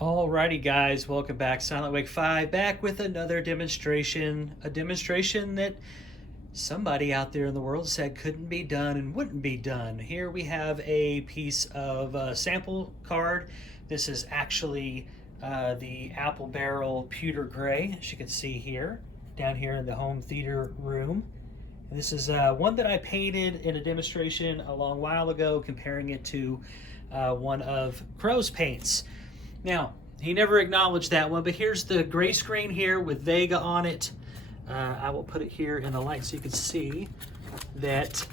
Alrighty guys, welcome back. Silent Wake 5 back with another demonstration. A demonstration that somebody out there in the world said couldn't be done and wouldn't be done. Here we have a piece of sample card. This is actually the Apple Barrel Pewter Gray, as you can see here, down here in the home theater room. And this is one that I painted in a demonstration a long while ago, comparing it to one of Crow's paints. Now, he never acknowledged that one, but here's the gray screen here with Vega on it. I will put it here in the light so you can see that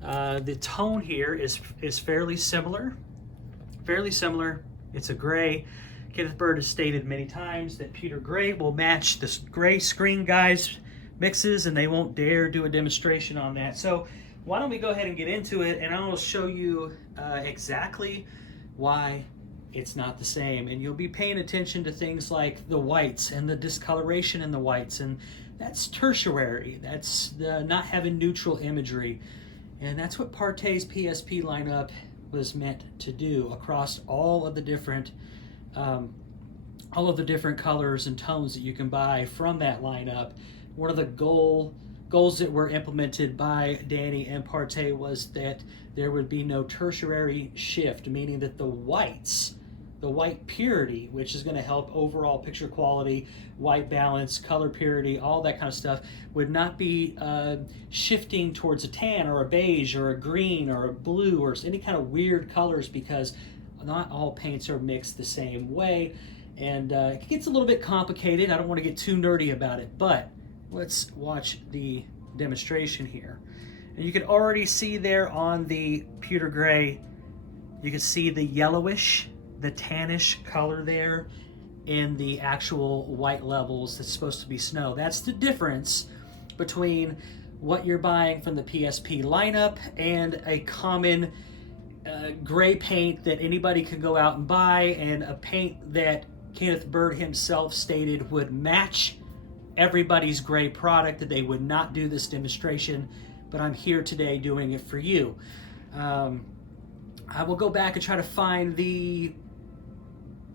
the tone here is fairly similar. Fairly similar. It's a gray. Kenneth Bird has stated many times that pewter gray will match this gray screen guys mixes, and they won't dare do a demonstration on that. So why don't we go ahead and get into it, and I will show you exactly why it's not the same. And you'll be paying attention to things like the whites and the discoloration in the whites, and that's tertiary. That's the not having neutral imagery, and that's what PARTAY's PSP lineup was meant to do across all of the different colors and tones that you can buy from that lineup. One of the goals that were implemented by Danny and PARTAY was that there would be no tertiary shift, meaning that the white purity, which is going to help overall picture quality, white balance, color purity, all that kind of stuff, would not be shifting towards a tan or a beige or a green or a blue or any kind of weird colors, because not all paints are mixed the same way. And it gets a little bit complicated. I don't want to get too nerdy about it, but let's watch the demonstration here. And you can already see there on the pewter gray, you can see the yellowish, the tannish color there in the actual white levels that's supposed to be snow. That's the difference between what you're buying from the PSP lineup and a common gray paint that anybody could go out and buy, and a paint that Kenneth Bird himself stated would match everybody's gray product, that they would not do this demonstration, but I'm here today doing it for you. I will go back and try to find the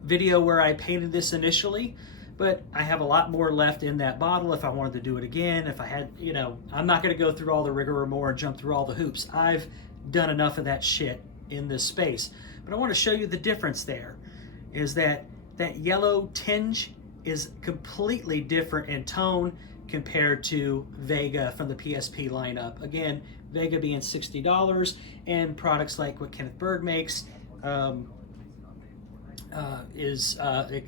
video where I painted this initially, but I have a lot more left in that bottle if I wanted to do it again. If I had, I'm not going to go through all the rigmarole and jump through all the hoops. I've done enough of that shit in this space. But I want to show you the difference there, is that yellow tinge is completely different in tone compared to Vega from the PSP lineup. Again, Vega being $60, and products like what Kenneth Bird makes is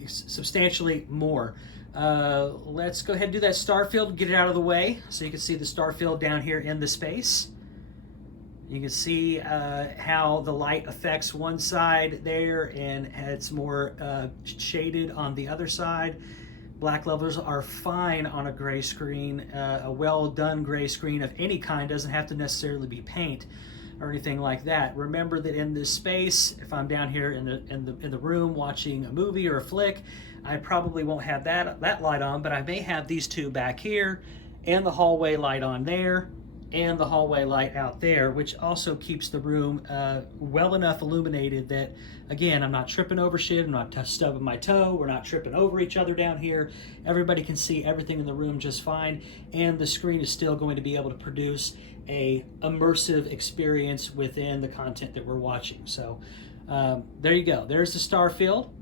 substantially more. Let's go ahead and do that star field, get it out of the way so you can see the star field down here in the space. You can see how the light affects one side there, and it's more shaded on the other side. Black levels are fine on a gray screen. A well done gray screen of any kind doesn't have to necessarily be paint or anything like that. Remember that in this space, if I'm down here in the room watching a movie or a flick, I probably won't have that light on, but I may have these two back here, and the hallway light on there, and the hallway light out there, which also keeps the room well enough illuminated that, again, I'm not tripping over shit, I'm not stubbing my toe, we're not tripping over each other down here. Everybody can see everything in the room just fine, and the screen is still going to be able to produce a immersive experience within the content that we're watching. So there you go. There's the star field.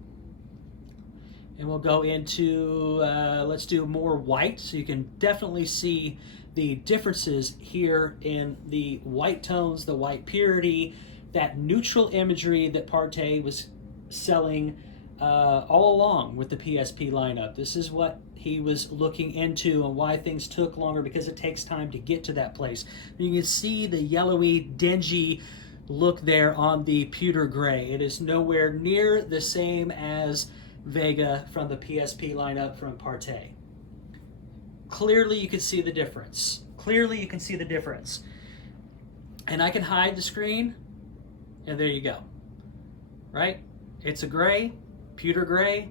And we'll go into, let's do more white, so you can definitely see the differences here in the white tones, the white purity, that neutral imagery that PARTAY was selling all along with the PSP lineup. This is what he was looking into, and why things took longer, because it takes time to get to that place. You can see the yellowy, dingy look there on the pewter gray. It is nowhere near the same as Vega from the PSP lineup from PARTAY. Clearly you can see the difference. Clearly you can see the difference. And I can hide the screen, and there you go. Right? It's a gray, pewter gray,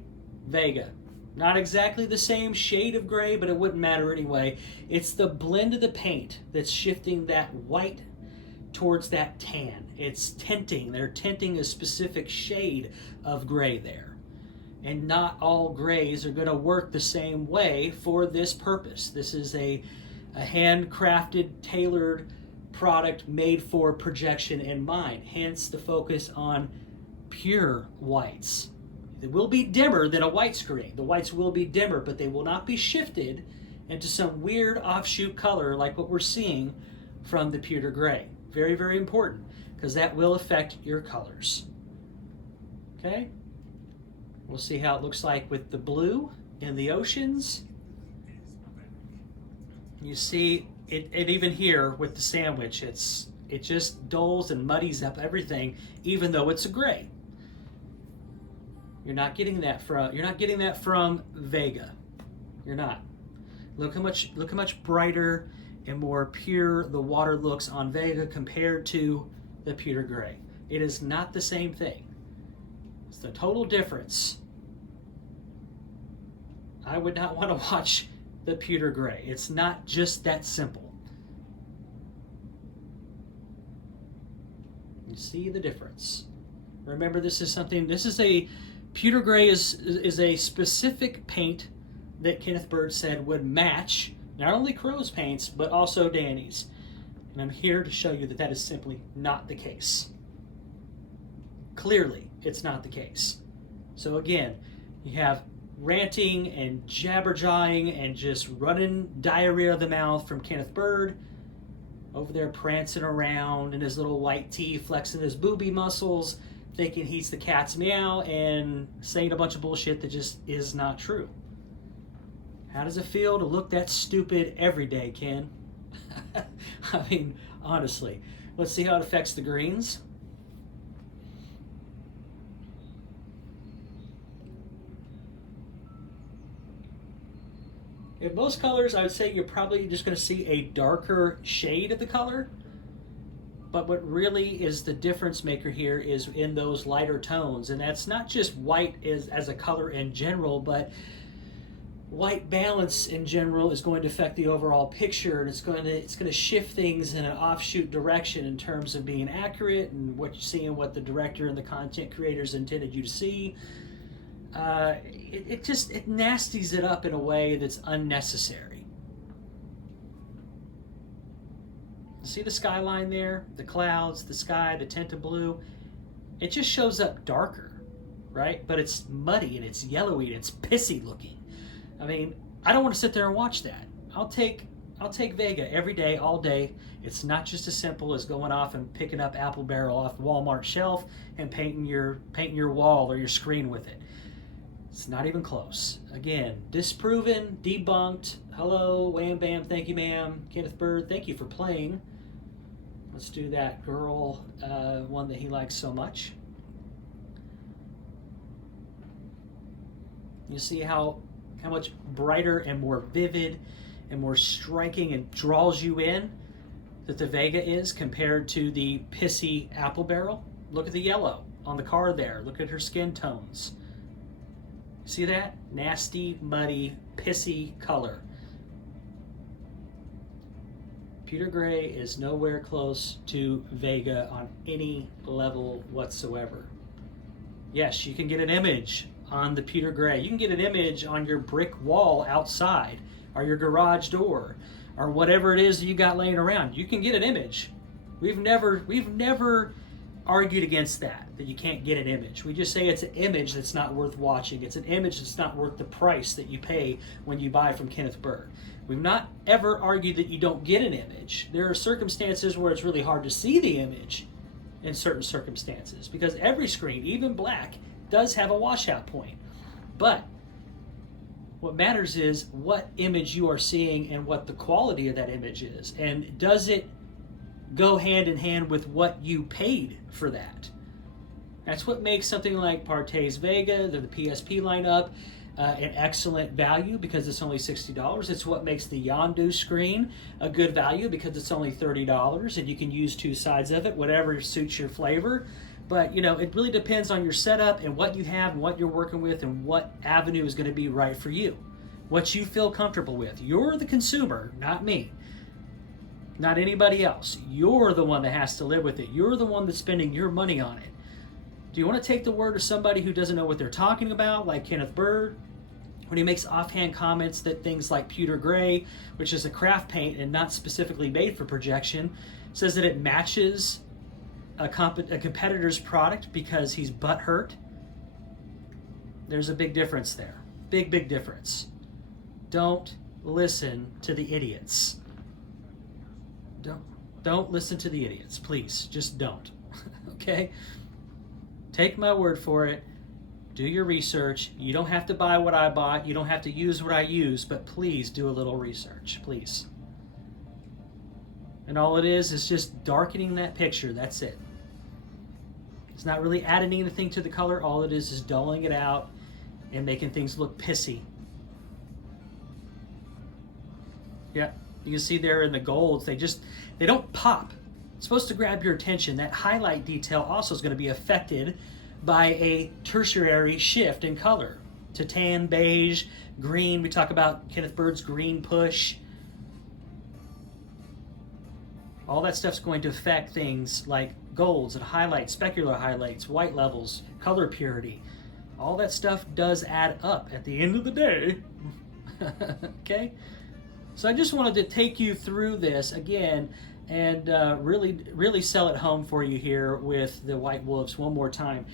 Vega. Not exactly the same shade of gray, but it wouldn't matter anyway. It's the blend of the paint that's shifting that white towards that tan. It's tinting. They're tinting a specific shade of gray there. and not all grays are going to work the same way for this purpose. This is a handcrafted, tailored product made for projection in mind, hence the focus on pure whites. They will be dimmer than a white screen. The whites will be dimmer, but they will not be shifted into some weird offshoot color like what we're seeing from the pewter gray. Very, very important, because that will affect your colors. Okay? We'll see how it looks like with the blue in the oceans. You see it even here with the sandwich, it just dulls and muddies up everything, even though it's a gray. You're not getting that from Vega. You're not. Look how much brighter and more pure the water looks on Vega compared to the pewter gray. It is not the same thing. It's the total difference. I would not want to watch the pewter gray. It's not just that simple. You see the difference. Remember, this is a pewter gray is a specific paint that Kenneth Bird said would match not only Crow's paints, but also Danny's. And I'm here to show you that that is simply not the case. Clearly, it's not the case. So again, you have ranting and jabberjawing and just running diarrhea of the mouth from Kenneth Bird, over there prancing around in his little white tee, flexing his booby muscles, thinking he's the cat's meow, and saying a bunch of bullshit that just is not true. How does it feel to look that stupid every day, Ken? I mean, honestly. Let's see how it affects the greens. In most colors, I would say you're probably just going to see a darker shade of the color. But what really is the difference maker here is in those lighter tones. And that's not just white as a color in general, but white balance in general is going to affect the overall picture, and it's going to shift things in an offshoot direction in terms of being accurate and what you're seeing, what the director and the content creators intended you to see. It nasties it up in a way that's unnecessary. See the skyline there? The clouds, the sky, the tint of blue. It just shows up darker, right? But it's muddy and it's yellowy and it's pissy looking. I mean, I don't want to sit there and watch that. I'll take Vega every day, all day. It's not just as simple as going off and picking up apple barrel off the Walmart shelf and painting your wall or your screen with it. It's not even close. Again, disproven, debunked. Hello, wham bam, thank you ma'am. Kenneth Bird, thank you for playing. Let's do that girl one that he likes so much. You see how much brighter and more vivid and more striking and draws you in that the Vega is compared to the pissy apple barrel? Look at the yellow on the car there. Look at her skin tones. See that? Nasty, muddy, pissy color. Pewter gray is nowhere close to Vega on any level whatsoever. Yes, you can get an image on the pewter gray. You can get an image on your brick wall outside, or your garage door, or whatever it is that you got laying around. You can get an image. We've never argued against that you can't get an image. We just say it's an image that's not worth watching. It's an image that's not worth the price that you pay when you buy from Kenneth Bird. We've not ever argued that you don't get an image. There are circumstances where it's really hard to see the image in certain circumstances, because every screen, even black, does have a washout point. But what matters is what image you are seeing and what the quality of that image is. And does it go hand in hand with what you paid for that? That's what makes something like PARTAY's Vega, the PSP lineup, an excellent value because it's only $60. It's what makes the Yondu screen a good value because it's only $30, and you can use two sides of it, whatever suits your flavor. But you know, it really depends on your setup and what you have and what you're working with and what avenue is going to be right for you, what you feel comfortable with. You're the consumer, not me, not anybody else. You're the one that has to live with it. You're the one that's spending your money on it. Do you want to take the word of somebody who doesn't know what they're talking about, like Kenneth Bird, when he makes offhand comments that things like pewter gray, which is a craft paint and not specifically made for projection, says that it matches a competitor's product because he's butthurt? There's a big difference there. Big, big difference. Don't listen to the idiots. Don't listen to the idiots, please. Just don't. Okay? Take my word for it. Do your research. You don't have to buy what I bought. You don't have to use what I use, but please do a little research, please. And all it is just darkening that picture. That's it. It's not really adding anything to the color. All it is dulling it out and making things look pissy. Yeah, you can see there in the golds, they don't pop. It's supposed to grab your attention. That highlight detail also is going to be affected by a tertiary shift in color to tan, beige, green. We talk about Kenneth Bird's green push. All that stuff's going to affect things like golds and highlights, specular highlights, white levels, color purity. All that stuff does add up at the end of the day. Okay? So I just wanted to take you through this again and really sell it home for you here with the White Wolves one more time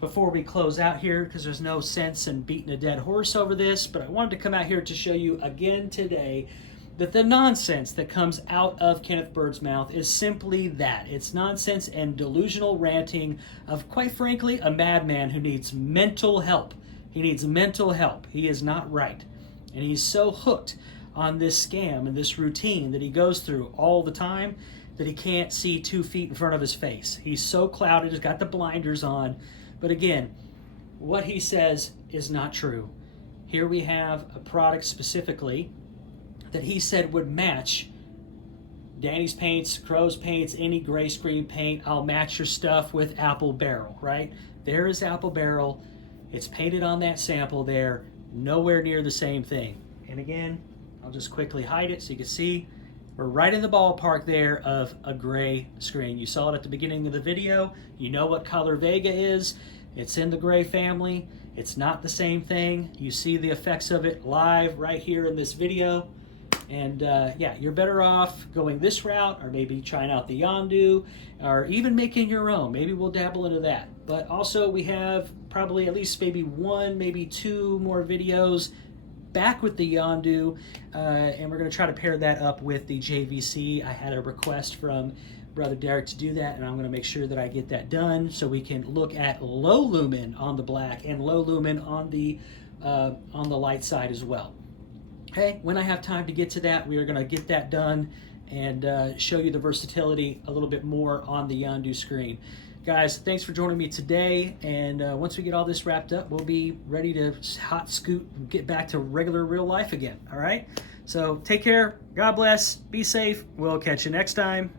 before we close out here, because there's no sense in beating a dead horse over this. But I wanted to come out here to show you again today that the nonsense that comes out of Kenneth Bird's mouth is simply that. It's nonsense and delusional ranting of, quite frankly, a madman who needs mental help. He needs mental help. He is not right. And he's so hooked on this scam and this routine that he goes through all the time that he can't see 2 feet in front of his face. He's so clouded, he's got the blinders on. But again, what he says is not true. Here we have a product specifically that he said would match Danny's paints, Crow's paints, any gray screen paint. I'll match your stuff with Apple Barrel, right? There is Apple Barrel. It's painted on that sample there. Nowhere near the same thing. And again, I'll just quickly hide it so you can see we're right in the ballpark there of a gray screen. You saw it at the beginning of the video. You know what color Vega is. It's in the gray family. It's not the same thing. You see the effects of it live right here in this video. And yeah, you're better off going this route, or maybe trying out the Yondu, or even making your own. Maybe we'll dabble into that. But also we have probably at least maybe 1, maybe 2 more videos back with the Yondu, and we're going to try to pair that up with the JVC. I had a request from Brother Derek to do that, and I'm going to make sure that I get that done so we can look at low lumen on the black and low lumen on the light side as well. Okay, when I have time to get to that, we are going to get that done and show you the versatility a little bit more on the Yondu screen. Guys, thanks for joining me today, and once we get all this wrapped up, we'll be ready to hot scoot and get back to regular real life again, all right? So take care, God bless, be safe, we'll catch you next time.